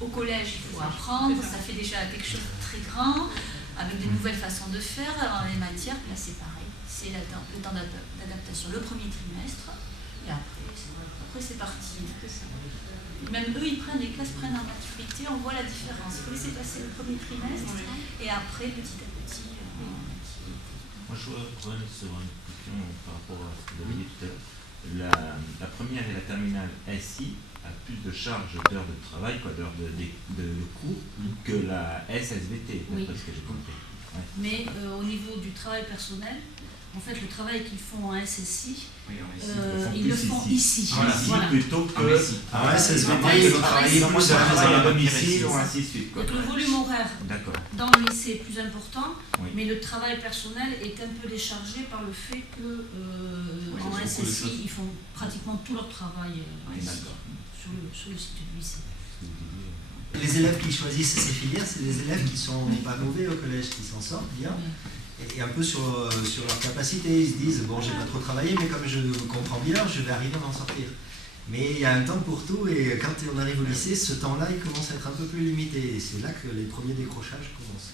Au collège, il faut apprendre, ça fait déjà quelque chose de très grand, avec de nouvelles façons de faire. Dans les matières, là c'est pareil, c'est le temps d'adaptation, le premier trimestre, et après c'est parti. Même eux, les classes prennent en maturité, on voit la différence. Il faut laisser passer le premier trimestre, et après, petit à petit... Moi, je voudrais revenir sur une question par rapport à ce que vous avez dit tout à l'heure. La première et la terminale SI a plus de charges d'heures de travail, d'heures de cours, que la SSVT, d'après ce que j'ai compris. Ouais. Mais au niveau du travail personnel, en fait, le travail qu'ils font en SSI, ils le font ici. Voilà. Plutôt que en SSVT, ils vont travailler plus à domicile ou ainsi de suite. Donc le volume horaire dans le lycée est plus important, mais le travail personnel est un peu déchargé par le fait que en SSI, ils font pratiquement tout leur travail sur le site du lycée. Les élèves qui choisissent ces filières, c'est des élèves qui sont pas mauvais au collège, qui s'en sortent bien, et un peu sur leur capacité. Ils se disent, bon, j'ai pas trop travaillé, mais comme je comprends bien, je vais arriver à m'en sortir. Mais il y a un temps pour tout, et quand on arrive au lycée, ce temps-là, il commence à être un peu plus limité, et c'est là que les premiers décrochages commencent.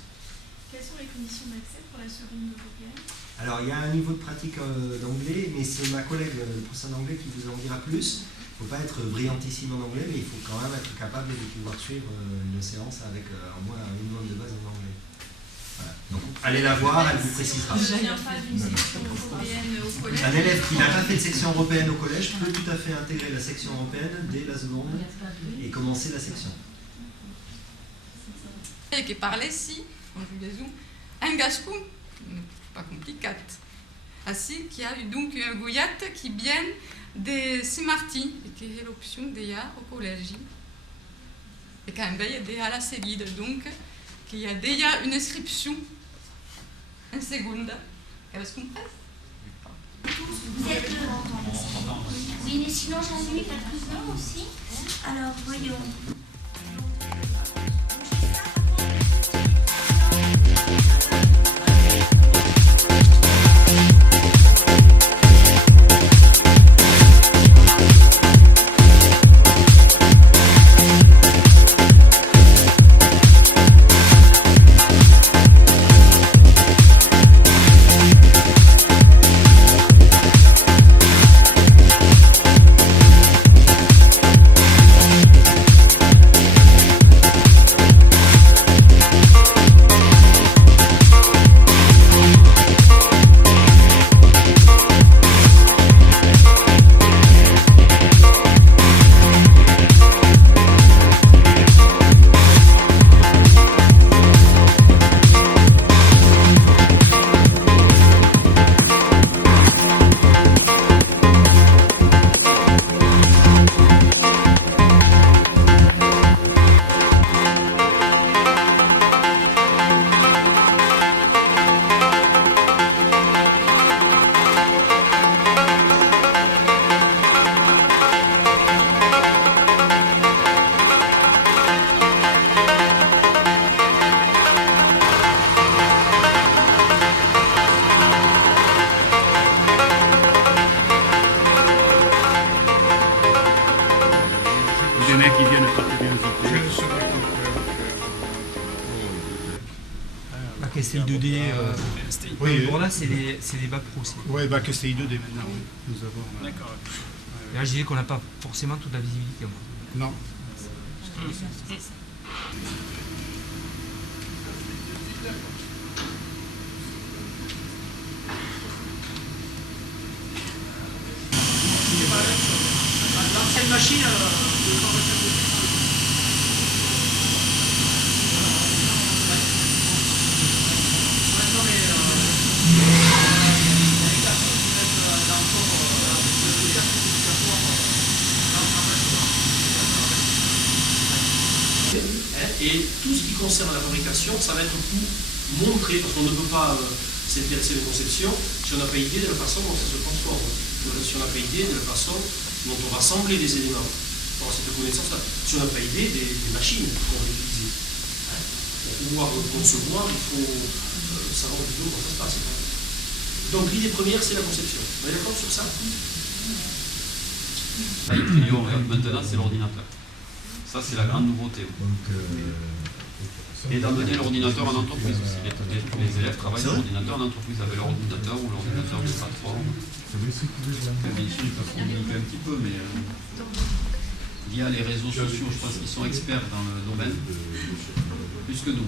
Quelles sont les conditions d'accès pour la seconde européenne? Alors, il y a un niveau de pratique d'anglais, mais c'est ma collègue, le professeur d'anglais, qui vous en dira plus. Il ne faut pas être brillantissime en anglais, mais il faut quand même être capable de pouvoir suivre une séance avec au moins un minimum de base en anglais. Voilà. Donc, allez la voir, elle vous précisera. Un élève qui n'a pas fait de section européenne au collège peut tout à fait intégrer la section européenne dès la seconde et commencer la section. E che parla sì, un gascon, pas compliqué. Ainsi qu'il y a donc un Gouillat qui vient de Saint-Martin et qui est l'option déjà au collège. Et quand même, il y a déjà la série, donc il y a déjà une inscription en seconde. Est-ce qu'on comprend? Vous êtes oui, mais sinon j'ennuie quelques-uns aussi. Alors voyons. Qui viennent participer aux Bac STI 2D, oui, bon là c'est les bacs pro. Oui, bac STI 2D maintenant, oui. Nous avons. D'accord. Là je disais qu'on n'a pas forcément toute la visibilité. Non. L'ancienne machine et tout ce qui concerne la fabrication, ça va être tout montrer, parce qu'on ne peut pas s'intéresser aux conceptions si on n'a pas idée de la façon dont ça se transforme, si on n'a pas idée de la façon dont on va assembler les éléments. Pour cette connaissance-là, si on n'a pas idée des machines qu'on va utiliser. Pour pouvoir concevoir, il faut savoir un peu comment ça se passe. Donc l'idée première, c'est la conception. Vous êtes d'accord sur ça? Maintenant, c'est l'ordinateur. Ça, c'est la grande nouveauté. Et d'amener l'ordinateur en entreprise aussi. Les élèves travaillent sur l'ordinateur en entreprise avec leur ordinateur ou l'ordinateur de plateforme. Bien sûr, ils peuvent communiquer un petit peu, mais via les réseaux sociaux, je pense qu'ils sont experts dans le domaine, plus que nous.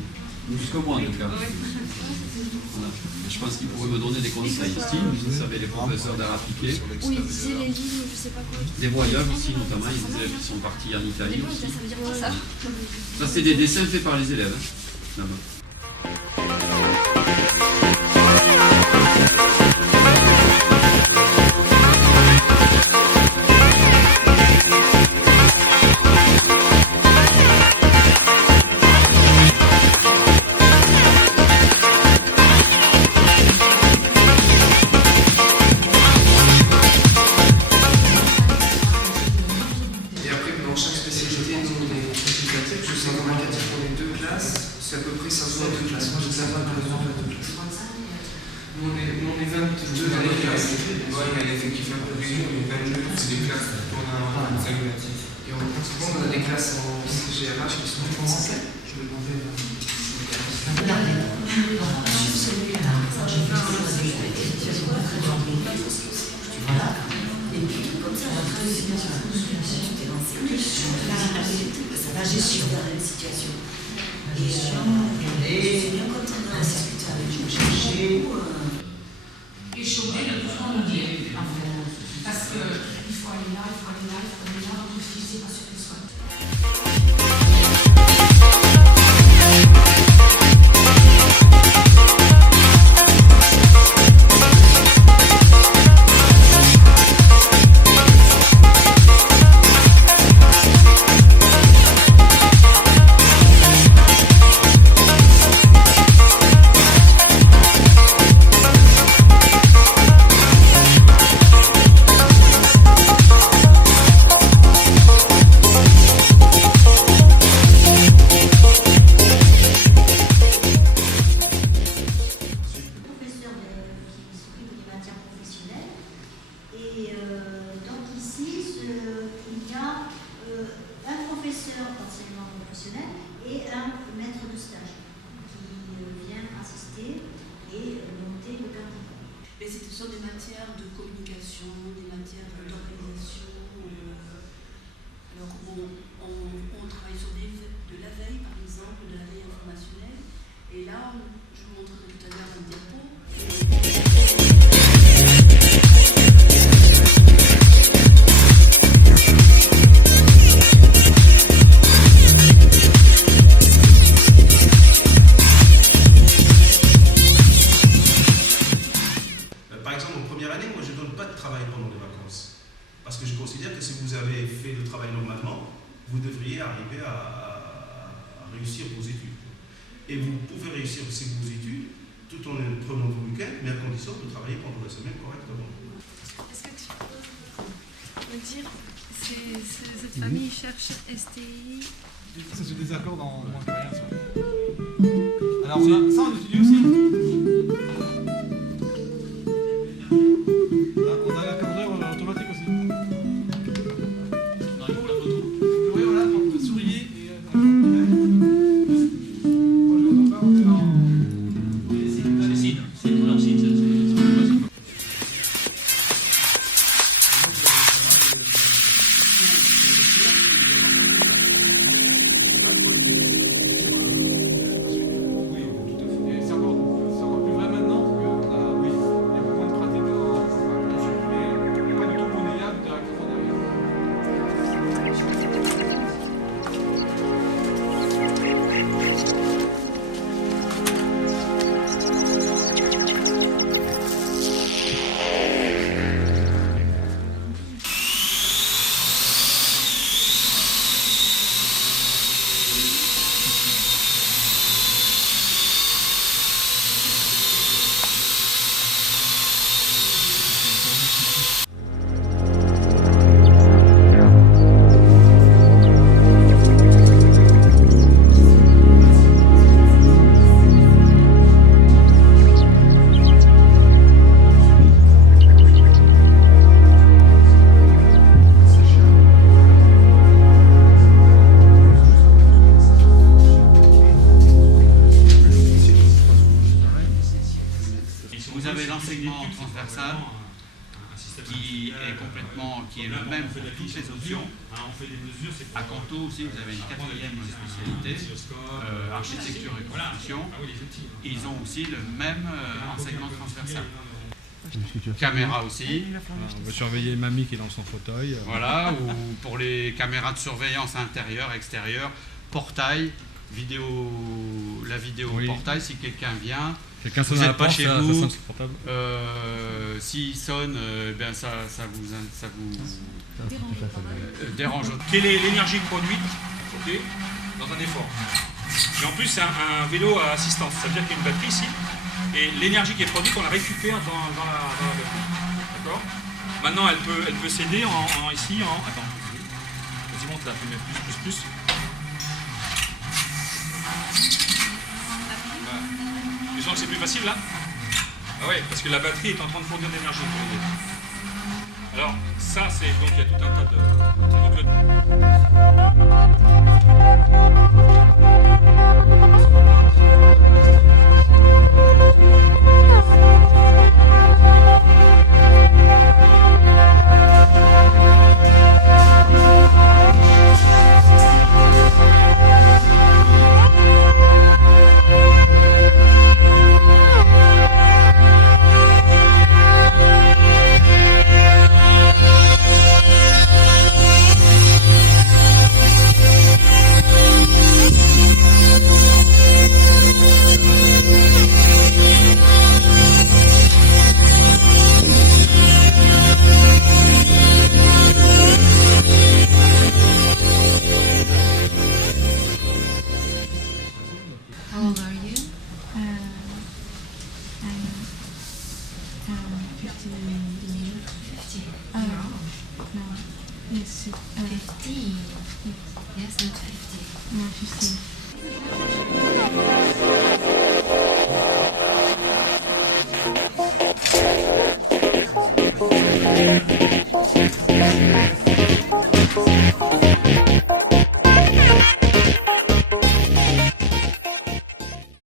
Plus que moi, en tout cas. Voilà. Je pense qu'ils pourraient me donner des conseils ici. Vous savez, les professeurs d'art appliqué. Oui, ils disaient les livres, je sais pas quoi. Des voyages aussi, notamment. Il y a des élèves qui sont partis en Italie. Des voyages, ça veut dire quoi ça? Ça, c'est des dessins faits par les élèves. Là-bas. C'est à peu près 500 de classes. Moi, j'ai 50 de classes. Nous, on est 22 dans les classes. Ouais, il y a l'effectif un peu réduit, on est 22. C'est des classes qui tournent à examinatif. Et pratiquement, on a des classes en CGRH qui sont en français. Je me demandais. Voilà. Et puis, comme ça, on va travailler sur la gestion de la situation. Et c'est bien comme ça dans la discussion avec je chercher. Échaudé de tout ce qu'on nous dit, en fait. Parce qu'il faut aller là, il faut aller là, il faut aller là, donc il ne sait pas ce que soit. vous devriez arriver à réussir vos études. Et vous pouvez réussir vos études tout en prenant vos week-ends, mais à condition de travailler pendant la semaine correctement. Est-ce que tu peux me dire, cette famille cherche STI? Ça, c'est des accords dans le carrière. Alors, ça, on étudie aussi. On a l'accordeur automatique aussi. Oui, voilà, donc souriez et. vous avez l'enseignement transversal qui est le même pour toutes les options. À Canto aussi, vous avez une 4e spécialité, architecture et construction. Ils ont aussi le même enseignement transversal. Caméra aussi. On va surveiller mamie qui est dans son fauteuil. Voilà, ou pour les caméras de surveillance intérieure, extérieure, portail, la vidéo portail, si quelqu'un vient. Quelqu'un vous sonne à la n'êtes pas porte, chez ça vous, sonne sur le portable. s'il sonne, ça vous dérange. Quelle est l'énergie produite dans un effort? Et en plus, c'est un vélo à assistance, ça veut dire qu'il y a une batterie ici, et l'énergie qui est produite, on la récupère dans la batterie. D'accord? Maintenant, elle peut s'aider ici en... Attends, vas-y, monte là, plus. Tu sens que c'est plus facile là? Ah ouais, parce que la batterie est en train de fournir de l'énergie. Alors, ça, c'est... Donc, il y a tout un tas How old are you? I'm 15 years. 50. No. Yes. 50. Yes, not 50. No, 15.